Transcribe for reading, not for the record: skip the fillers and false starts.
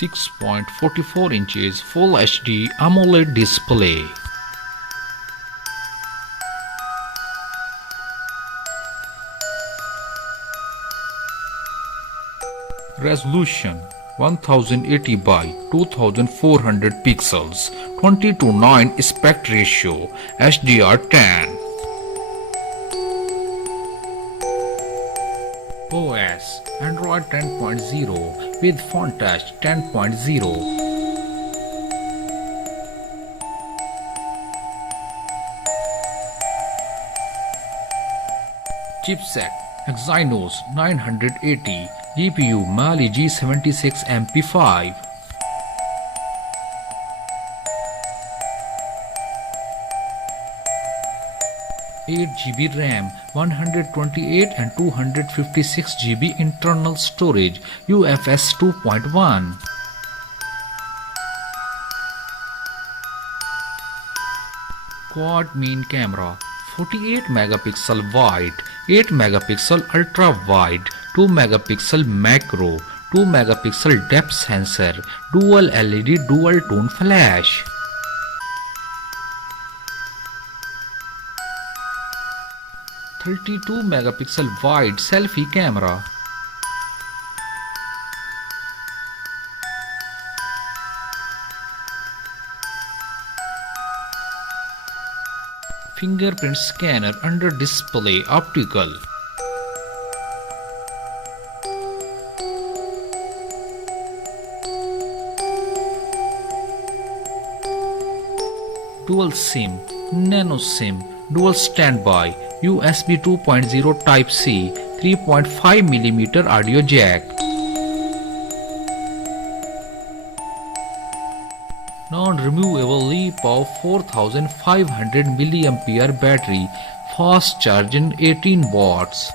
6.44 inches Full HD AMOLED display. Resolution 1080 by 2400 pixels, 20:9 aspect ratio, HDR10. OS Android 10.0 with Font Touch 10.0. Chipset Exynos 980, GPU Mali G76 MP5. 8 GB RAM, 128 and 256 GB internal storage, UFS 2.1. Quad main camera, 48 megapixel wide, 8 megapixel ultra wide, 2 megapixel macro, 2 megapixel depth sensor, dual LED dual tone flash. 32 megapixel wide selfie camera. Fingerprint scanner under display optical. Dual SIM, nano SIM, dual standby, USB 2.0 Type-C, 3.5mm audio jack. Non-removable LiPo 4500 mAh battery, fast charging 18 watts.